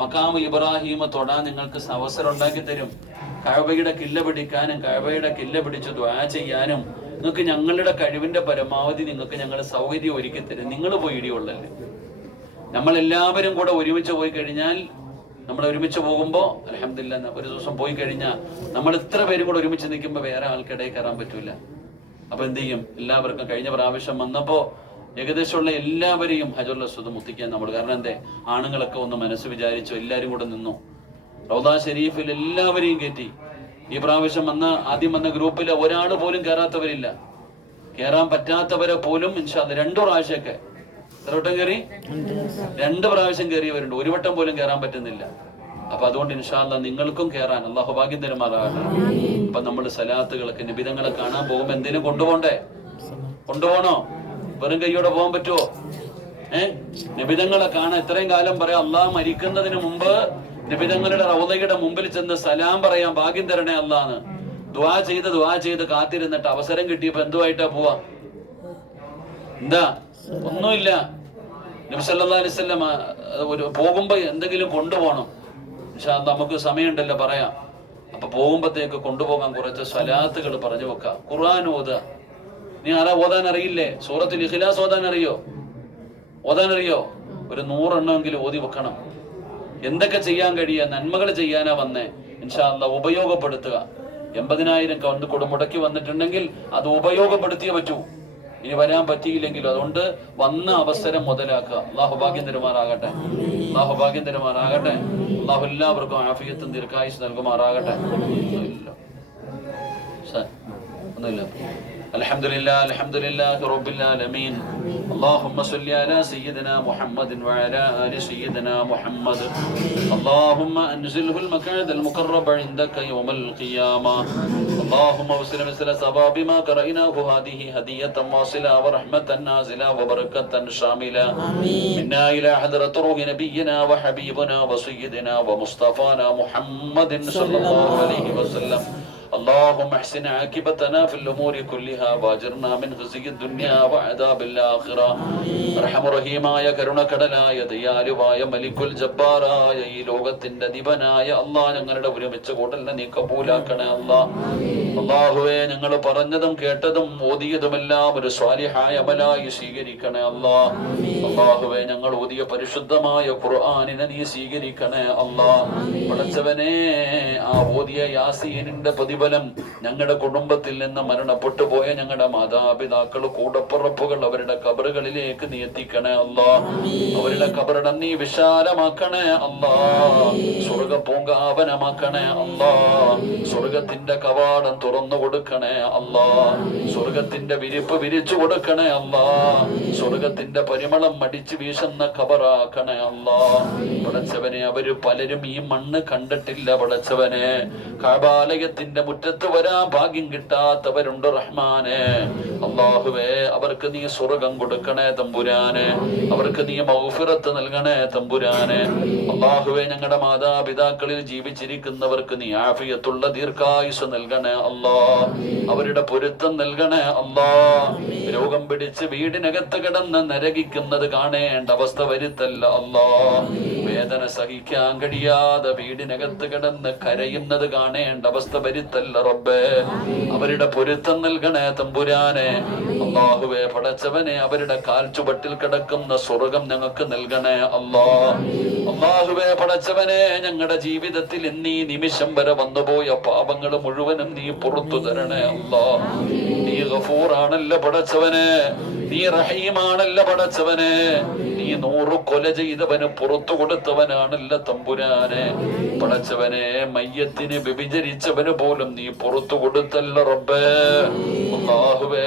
മഖാമു ഇബ്രാഹിം തൊടാൻ നിങ്ങൾക്ക് അവസരം ഉണ്ടാക്കി തരും. കഅബയുടെ കില്ല പിടിക്കാനും കഅബയുടെ കില്ല പിടിച്ച് ദുആ ചെയ്യാനും നിങ്ങൾക്ക് ഞങ്ങളുടെ കഴിവിന്റെ പരമാവധി നിങ്ങൾക്ക് ഞങ്ങൾ സൗകര്യം ഒരുക്കി തരും. നിങ്ങൾ പോയി ഇടികൊള്ളല്ലേ. നമ്മളെല്ലാവരും കൂടെ ഒരുമിച്ച് പോയി കഴിഞ്ഞാൽ, നമ്മൾ ഒരുമിച്ച് പോകുമ്പോൾ അൽഹംദുലില്ലാഹ് ഒരു ദിവസം പോയി കഴിഞ്ഞാൽ നമ്മൾ ഇത്ര പേരും കൂടെ ഒരുമിച്ച് നിൽക്കുമ്പോൾ വേറെ ആൾക്കിടയിൽ കയറാൻ പറ്റൂല. അപ്പൊ എന്ത് ചെയ്യും? എല്ലാവർക്കും കഴിഞ്ഞ പ്രാവശ്യം വന്നപ്പോ ഏകദേശമുള്ള എല്ലാവരെയും ഹജറുൽ അസ്വദ് മുത്തിക്കാൻ നമ്മൾ, കാരണം എന്തേ, ആണുങ്ങളൊക്കെ ഒന്ന് മനസ്സ് വിചാരിച്ചു എല്ലാവരും കൂടെ നിന്നു. റൗദ ഷരീഫിൽ എല്ലാവരെയും കയറ്റി. ഈ പ്രാവശ്യം ആദ്യം വന്ന ഗ്രൂപ്പിൽ ഒരാൾ പോലും കയറാത്തവരില്ല. കയറാൻ പറ്റാത്തവരെ പോലും ഇൻഷാ അല്ലാഹ് 2 പ്രാവശ്യമൊക്കെ, എത്ര വട്ടം കയറി? 2 പ്രാവശ്യം കയറിയവരുണ്ട്. ഒരു വട്ടം പോലും കയറാൻ പറ്റുന്നില്ല. അപ്പൊ അതുകൊണ്ട് ഇൻഷാ അല്ലാഹ് നിങ്ങൾക്കും കയറാൻ അള്ളാഹു ഭാഗ്യം തരുമാറാകട്ടെ. അപ്പൊ നമ്മൾ സലാത്തുകളൊക്കെ നബിതങ്ങളെ കാണാൻ പോകുമ്പോ എന്തിനും കൊണ്ടുപോകണ്ടേ? കൊണ്ടുപോകണോ? വെറും കൈയോടെ പോകാൻ പറ്റുമോ? നബിതങ്ങളെ കാണാൻ ഇത്രയും കാലം പറയാം, അള്ളാഹ് മരിക്കുന്നതിന് മുമ്പ് നബിതങ്ങളുടെ റൗദയുടെ മുമ്പിൽ ചെന്ന് സലാം പറയാൻ ഭാഗ്യം തരണേ അള്ളാന്ന് ദുആ ചെയ്ത് കാത്തിരുന്നിട്ട് അവസരം കിട്ടിയപ്പോ എന്തുമായിട്ടാ പോവാ? എന്താ? ഒന്നുമില്ല. നബി സല്ലല്ലാഹു അലൈഹി വസല്ലം പോകുമ്പോ എന്തെങ്കിലും കൊണ്ടുപോകണം. ഇൻഷാ അല്ലാഹ് നമുക്ക് സമയമുണ്ടല്ലോ പറയാം. അപ്പൊ പോകുമ്പോഴത്തേക്ക് കൊണ്ടുപോകാൻ കുറച്ച് സ്വലാത്തുകൾ പറഞ്ഞു വെക്കാം. ഖുർആൻ ഓതുക. നീ ആരാ ഓതാൻ അറിയില്ലേ? സൂറത്തുൽ ഇഖ്ലാസ് ഓതാൻ അറിയോ? ഒരു 100 എണ്ണമെങ്കിലും ഓതി വെക്കണം. എന്തൊക്കെ ചെയ്യാൻ കഴിയുക? നന്മകൾ ചെയ്യാനാ വന്നേ. ഇൻഷാ അല്ലാഹ് ഉപയോഗപ്പെടുത്തുക. 80,000 മുടക്കി വന്നിട്ടുണ്ടെങ്കിൽ അത് ഉപയോഗപ്പെടുത്തിയേ പറ്റൂ. ഇനി വരാൻ പറ്റിയില്ലെങ്കിലും അതുകൊണ്ട് വന്ന അവസരം മുതലാക്കുക. അള്ളാഹു ഭാഗ്യം തരുമാറാകട്ടെ. അള്ളാഹു എല്ലാവർക്കും ആഫിയത്തും ദീർഘായുസ് നൽകുമാറാകട്ടെ. ഒന്നുമില്ല. അൽഹംദുലില്ലാഹി റബ്ബിൽ ആലമീൻ. اللهم صل على سيدنا محمد وعلى آل سيدنا محمد. اللهم أنزله المقعد المقرب عندك يوم القيامة. اللهم وسلم مثل ثواب ما قرأناه هذه هدية واصلة ورحمة نازلة وبركة شاملة منا إلى حضرة روح نبينا وحبيبنا وسيدنا ومصطفانا محمد صلى الله عليه وسلم. اللهم احسن عاقبتنا في الأمور كلها واجرنا من خزي الدنيا وعذاب الآخرة. റഹീമായ കരുണക്കടലായ ദയാലുവായ മലിക്കുൽ ജബ്ബാറായ ഈ ലോകത്തിന്റെ അധിപനായ അല്ലാഹ്, ഞങ്ങളുടെ ഒരുമിച്ച് കൂടലിനെ നീ കബൂലാക്കണേ അല്ലാഹ്. അല്ലാഹുവേ, ഞങ്ങൾ പറഞ്ഞതും കേട്ടതും ഓതിയതുമെല്ലാം ഒരു സ്വാലിഹായ അമലായി സ്വീകരിക്കണേ അല്ലാഹ്. അല്ലാഹുവേ, ഞങ്ങൾ ഓതിയ പരിശുദ്ധമായ ഖുർആനിനെ നീ സ്വീകരിക്കണേ അല്ലാഹ്. പടച്ചവനെ, ആ ഓതിയ യാസീനിന്റെ പ്രതിഫലം ഞങ്ങളുടെ കുടുംബത്തിൽ നിന്ന് മരണപ്പെട്ടു പോയ ഞങ്ങളുടെ മാതാപിതാക്കൾ, കൂടപ്പുറപ്പുകൾ, അവരുടെ കബറുകളിലേക്ക് നീ എത്തിക്കണേ അല്ലാഹ്. അവരുടെ കബറിടം നീ വിശാലമാക്കണേ അല്ലാഹ്. സ്വർഗ പൂങ്കാവനമാക്കണേ അല്ലാഹ്. സ്വർഗത്തിന്റെ കവാടം തുറന്നു കൊടുക്കണേ അല്ലാഹ്. സ്വർഗത്തിന്റെ വിരിപ്പ് വിരിച്ചു കൊടുക്കണേ അല്ലാഹ്. സ്വർഗത്തിന്റെ പരിമളം മടിച്ചു വീശുന്ന ഖബറാക്കണേ അല്ലാഹ്. പടച്ചവനെ, അവര് പലരും ഈ മണ്ണ് കണ്ടിട്ടില്ല. പടച്ചവനെ, കഅബാലയത്തിന്റെ മുറ്റത്ത് വരാൻ ഭാഗ്യം കിട്ടാത്തവരുണ്ട് റഹ്മാനെ. അല്ലാഹുവേ, അവർക്ക് നീ സ്വർഗം കൊടുക്കണേ തമ്പുരാനെ. അവർക്ക് നീ മഗ്ഫിറത്ത് നൽകണേ തമ്പുരാനെ. അല്ലാഹുവേ, ഞങ്ങളുടെ മാതാപിതാക്കളിൽ ജീവിച്ചിരിക്കുന്നവർക്ക് നീ ആഫിയത്തുള്ള ദീർഘായുസ് നൽകണേ അല്ലാഹ്. അവരുടെ പൊരുത്തം നൽകണേ അല്ലാഹ്. രോഗം പിടിച്ച് വീടിനകത്ത് കിടന്ന് നരകിക്കുന്നത് കാണേണ്ട അവസ്ഥ വരുത്തല്ല അല്ലാഹ്. വേദന സഹിക്കാൻ കഴിയാതെ വീടിനകത്ത് കിടന്ന് കരയുന്നത് കാണേണ്ട അവസ്ഥ വരുത്തല്ല റബ്ബേ. അവരുടെ പൊരുത്തം നൽകണേ തമ്പുരാനെ. അല്ലാഹുവേ, പടച്ചവനെ, അവരുടെ കാൽച്ചുവട്ടിൽ കിടക്കുന്ന സ്വർഗം ഞങ്ങൾക്ക് നൽകണേ അല്ലാഹ്. അല്ലാഹുവേ, പടച്ചവനെ, ഞങ്ങളുടെ ജീവിതത്തിൽ എന്നീ നിമിഷം വരെ വന്നുപോയ പാപങ്ങൾ മുഴുവനും നീ പുറത്തു തരണേ അല്ലാഹ്. നീ ഗഫൂറാണല്ലോ പടച്ചവനെ, നീ റഹീമാണല്ലോ പടച്ചവനെ. നീ 100 കൊല ചെയ്തവന് പുറത്തു കൊടുത്തവനാണല്ലോ തമ്പുരാനെ. പടച്ചവനെ, മയ്യത്തിന് വ്യഭിചരിച്ചവന് പോലും നീ പുറത്തു കൊടുത്തല്ലോ റബ്ബേ. അല്ലാഹുവേ,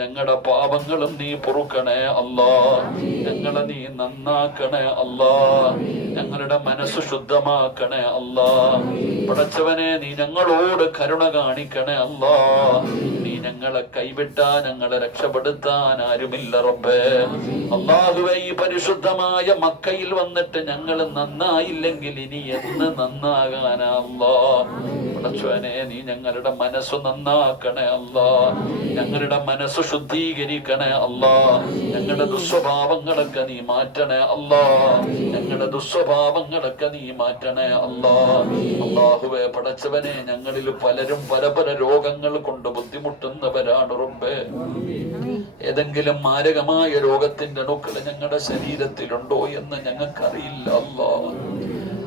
ഞങ്ങളുടെ പാപങ്ങളും നീ പൊറുക്കണേ അല്ലാഹ്. ഞങ്ങളെ നീ നന്നാക്കണേ അല്ലാഹ്. ഞങ്ങളുടെ മനസ്സ് ശുദ്ധമാക്കണേ അല്ലാഹ്. പടച്ചവനെ, നീ ഞങ്ങളോട് കരുണ കാണിക്കണേ അല്ലാഹ്. നീ ഞങ്ങളെ കൈവിട്ടാ ഞങ്ങളെ രക്ഷപ്പെടുത്താൻ ആരുമില്ല റബ്ബേ. അല്ലാഹുവേ, ഈ പരിശുദ്ധമായ മക്കയിൽ വന്നിട്ട് ഞങ്ങൾ നന്നായില്ലെങ്കിൽ ഇനി എന്ന് നന്നാകാനാ അല്ലാഹ്. പടച്ചവനെ നീ ഞങ്ങളുടെ മനസ്സ് നന്നാക്കണേ അല്ലാ, ഞങ്ങളുടെ മനസ്സ് ശുദ്ധീകരിക്കണേ അല്ലാ, ഞങ്ങളുടെ ദുസ്വഭാവങ്ങളൊക്കെ നീ മാറ്റണേ അല്ലാ, ഞങ്ങളുടെ ദുസ്വഭാവങ്ങളൊക്കെ നീ മാറ്റണേ അല്ലാ. അല്ലാഹുവേ പടച്ചവനെ ഞങ്ങളിൽ പലരും പല പല രോഗങ്ങൾ കൊണ്ട് ബുദ്ധിമുട്ടുന്നവരാണ് റബ്ബേ. ഏതെങ്കിലും മാരകമായ രോഗത്തിന്റെ അണുക്കൾ ഞങ്ങളുടെ ശരീരത്തിലുണ്ടോ എന്ന് ഞങ്ങൾക്കറിയില്ല അല്ലാ.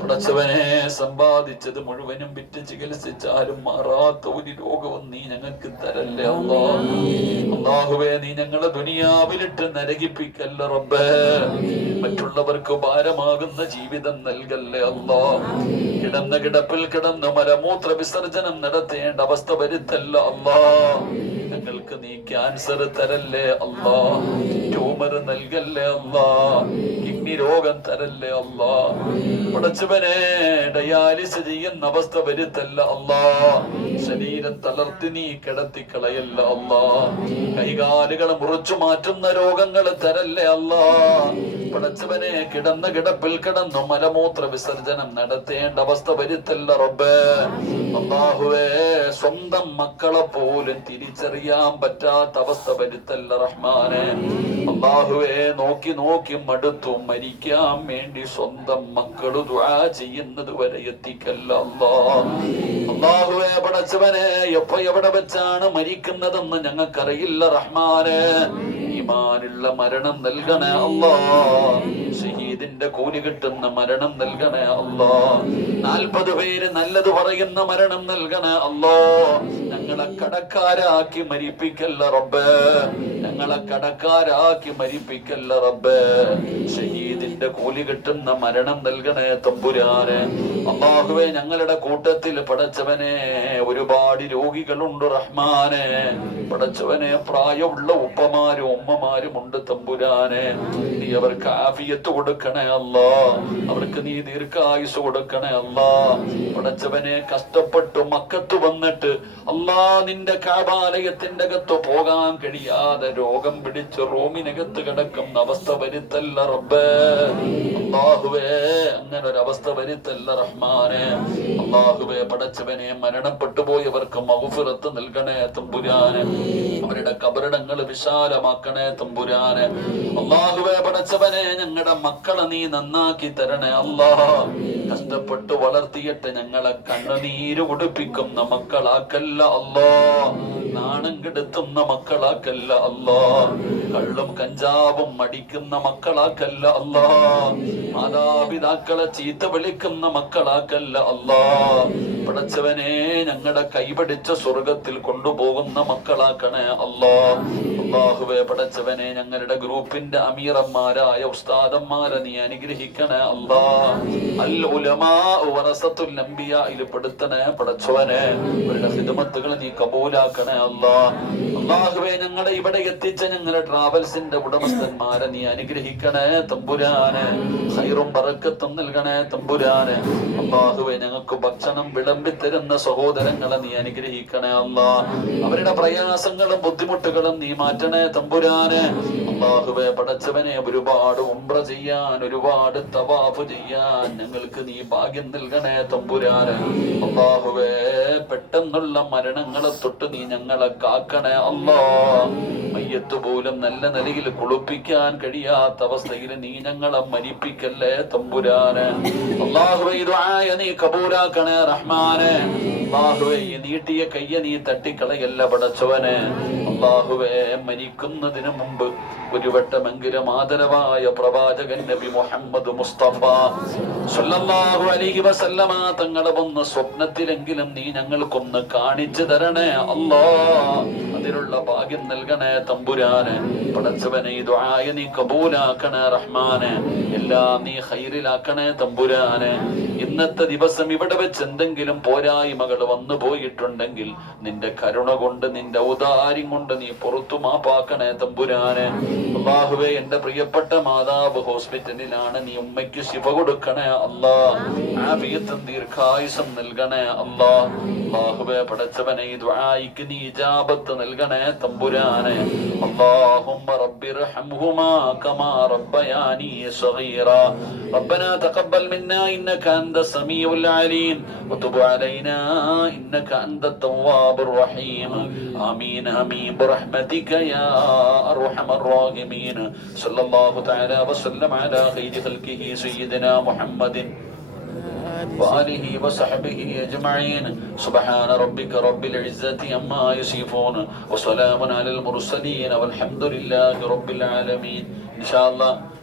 പടച്ചവനെ സമ്പാദിച്ചത് മുഴുവനും വിറ്റ് ചികിത്സിച്ചാലും മാറാത്ത ഒരു രോഗവും നീ ഞങ്ങൾക്ക് തരല്ലേ അല്ലാ. അല്ലാഹുവേ നീ ഞങ്ങളെ ദുനിയാവിലിട്ട് നരകിപ്പിക്കല്ല റബ്ബേ. മറ്റുള്ളവർക്ക് ഭാരമാകുന്ന ജീവിതം നൽകല്ലേ അല്ലാ. കിടന്ന കിടപ്പിൽ കിടന്ന് മലമൂത്ര വിസർജനം നടത്തേണ്ട അവസ്ഥ വരുത്തല്ല അല്ലാ. ഞങ്ങൾക്ക് നീ ക്യാൻസർ തരല്ലേ അല്ലാ, ട്യൂമർ നൽകല്ലേ അല്ലാ, കിഡ്നി രോഗം തരല്ലേ അല്ലാ. പടച്ചവനെ ഡയാലിസ് ചെയ്യുന്ന അവസ്ഥ വരുത്തല്ല അല്ലാ. ശരീരം തളർത്തി നീ കിടത്തിക്കളയല്ല അല്ലാ. കൈകാലുകൾ മുറിച്ചു മാറ്റുന്ന രോഗങ്ങൾ തരല്ലേ അല്ലാ. പടച്ചവനെ കിടന്ന കിടപ്പിൽ കിടന്നു മലമൂത്ര വിസർജനം നടത്തേണ്ട അവസ്ഥ വരുത്തല്ല റബ്ബേ. അല്ലാഹുവേ സ്വന്തം മക്കളെ പോലും തിരിച്ചറിയാൻ പറ്റാത്ത അവസ്ഥ വരുത്തല്ല റഹ്മാനെ. അല്ലാഹുവേ നോക്കി നോക്കി മടുത്തു മരിക്കാൻ വേണ്ടി സ്വന്തം മക്കള് ദുആ ചെയ്യുന്നത് വരെ എത്തിക്കല്ല അല്ലാ. അല്ലാഹുവേ പടച്ചവനെ എപ്പോ എവിടെ വെച്ചാണ് മരിക്കുന്നതെന്ന് ഞങ്ങൾക്കറിയില്ല റഹ്മാനെ. ഈമാനുള്ള മരണം നൽകണേ അല്ലാ. ഷഹീദിന്റെ കൂലി കിട്ടുന്ന മരണം നൽകണേ അല്ലാ. 40 പേര് നല്ലത് പറയുന്ന മരണം നൽകണേ അല്ലാ. ഞങ്ങളെ കടക്കാരാക്കി മരിപ്പിക്കല്ല റബ്ബേ, ഞങ്ങളെ കടക്കാരാക്കി മരിപ്പിക്കല്ല റബ്ബേ. ഷഹീദിന്റെ കൂലി കിട്ടുന്ന മരണം നൽകണേ തമ്പുരാനെ. അല്ലാഹുവേ ഞങ്ങളുടെ കൂട്ടത്തിൽ പടച്ചവനെ ഒരുപാട് രോഗികളുണ്ട് റഹ്മാനെ. പടച്ചവനെ പ്രായമുള്ള ഉപ്പമാരും ഉമ്മമാരും ഉണ്ട് തമ്പുരാനെ. നീ അവർക്ക് ആഫിയത്ത് കൊടുക്കണേ അല്ലാ, അവർക്ക് നീ ദീർഘായുസ് കൊടുക്കണേ അല്ലാ. പടച്ചവനെ കഷ്ടപ്പെട്ടു മക്കത്ത് വന്നിട്ട് അല്ലാ നിന്റെ കഅബാലയത്തിന്റെ അകത്ത് പോകാൻ കഴിയാതെ രോഗം പിടിച്ച് റൂമിനകത്ത് കിടക്കുന്ന അവസ്ഥ വരുത്തല്ല റബ്ബേ. അല്ലാഹുവേ അങ്ങനെ ഒരു അവസ്ഥ വരുത്തല്ല റഹ്മാനെ. അല്ലാഹുവേ പടച്ചവനെ മരണപ്പെട്ടു പോയവർക്ക് മഗ്ഫിറത്ത് നൽകണേ തമ്പുരാനെ. അവരുടെ കബറിടങ്ങൾ വിശാലമാക്കണേ തമ്പുരാനെ. അല്ലാഹുവേ പടച്ചവനെ ഞങ്ങളുടെ മക്കളെ നീ നന്നാക്കി തരണേ അല്ലാ. കഷ്ടപ്പെട്ട് വളർത്തിയിട്ട് ഞങ്ങളെ കണ്ണുനീര് കുടിപ്പിക്കുന്ന മക്കളാക്കല്ല അല്ലാ. നാണം കെടുത്തുന്ന മക്കളാക്കല്ല അല്ലാ. കള്ളും കഞ്ചാവും മടിക്കുന്ന മക്കളാക്കല്ല അല്ലാ. മാതാപിതാക്കളെ ചീത്ത വിളിക്കുന്ന മക്കളാക്കല്ല അല്ലാ. പടച്ചവനെ ഞങ്ങളുടെ കൈപിടിച്ച സ്വർഗത്തിൽ കൊണ്ടുപോകുന്ന മക്കളാക്കണേ അല്ലാ. അല്ലാഹുവേ പടച്ചവനെ ഞങ്ങളുടെ ഗ്രൂപ്പിന്റെ അമീറന്മാരായ ഉസ്താദന്മാരെ നീ അനുഗ്രഹിക്കണേ അല്ലാ. അൽ ഉലമാ വറസത്തുൽ അംബിയായിൽ പെടുത്തണേ പടച്ചവനെ. അവരുടെ ഖിദ്മത്തുകൾ നീ കബൂലാക്കണേ അല്ലാ. അല്ലാഹുവേ ഞങ്ങളെ ഇവിടെ എത്തിച്ച ഞങ്ങളുടെ ട്രാവൽസിന്റെ ഉടമസ്ഥന്മാരെ നീ അനുഗ്രഹിക്കണേ തമ്പുരാനെ. ഖൈറും ബറക്കത്തും നൽകണേ തമ്പുരാനെ. അല്ലാഹുവേ ഞങ്ങൾക്ക് ഭക്ഷണം വിളമ്പി തരുന്ന സഹോദരങ്ങളെ നീ അനുഗ്രഹിക്കണേ അല്ലാ. അവരുടെ പ്രയാസങ്ങളും ബുദ്ധിമുട്ടുകളും നീ മാറ്റണേ തമ്പുരാനെ. അല്ലാഹുവേ പടച്ചവനെ ഒരുപാട് ഉംറ ചെയ്യാൻ ഒരുപാട് തവാഫ് ചെയ്യാൻ ഞങ്ങൾക്ക് നീ ഭാഗ്യം നൽകണേ തമ്പുരാനെ. അല്ലാഹുവേ പെട്ടെന്നുള്ള മരണങ്ങളെ തൊട്ട് നീ ഞങ്ങളെ കാക്കണേ അല്ലാ. മയ്യത്ത് പോലും നല്ല നിലയിൽ കുളിപ്പിക്കാൻ കഴിയാത്ത അവസ്ഥയിൽ നീ ഞങ്ങളെ മരിപ്പിക്കല്ലേ തമ്പുരാനെ. അല്ലാഹുവേ ദുആയ നീ കബൂലാക്കണേ റഹ്മാനെ. അല്ലാഹുവേ ഈ നീട്ടിയ കയ്യ നീ തട്ടിക്കളയല്ല പടച്ചവനെ. അല്ലാഹുവേ മരിക്കുന്നതിന് മുമ്പ് ഒരു വട്ടമെങ്കിലും ആദരവായ പ്രവാചകൻ നബി മുഹമ്മദ് മുസ്തഫ സല്ലല്ലാഹു അലൈഹി വസല്ലമ തങ്ങളെ ഒന്ന് സ്വപ്നത്തിലെങ്കിലും നീ ഞങ്ങൾക്കൊന്ന് കാണിച്ചു തരണേ അല്ലാ. അതിനുള്ള ഭാഗ്യം നൽകണേ തമ്പുരാനെ. പടച്ചവനെ ഈ ദുആയ നീ കബൂലാക്കണേ റഹ്മാനെ. എല്ലാം നീ ഖൈറിലാക്കണേ തമ്പുരാനെ. ഇന്നത്തെ ദിവസം ഇവിടെ വെച്ച് എന്തെങ്കിലും പോരായ്മകൾ വന്നു പോയിട്ടുണ്ടെങ്കിൽ നിന്റെ കരുണ കൊണ്ട് നിന്റെ ഔദാര്യം കൊണ്ട് നീ പുറത്തു മാപ്പാക്കണേ തമ്പുരാനെ. അല്ലാഹുവേ എന്റെ പ്രിയപ്പെട്ട മാതാവ് ഹോസ്പിറ്റലിലാണ്, നീ ഉമ്മയ്ക്ക് ശിഫ കൊടുക്കണേ അല്ലാ. ആഫിയത്തും ദീർഘായുസ്സും നൽകണേ അല്ലാ. അല്ലാഹുവേ പടച്ചവനെ ഈ ദുആയിക്ക് നീ ഇജാബത്ത് നൽകണേ തമ്പുരാനെ. اللهم رب ارحمهما كما ربياني صغيرا. ربنا تقبل منا إنك أنت السميع العليم وتب علينا إنك أنت التواب الرحيم. آمين آمين برحمتك يا أرحم الراحمين. صلى الله تعالى وسلم على خير خلقه سيدنا محمد وآله وصحبه أجمعين. سبحان ربك رب العزة عما يصفون وسلام على المرسلين والحمد لله رب العالمين. إن شاء الله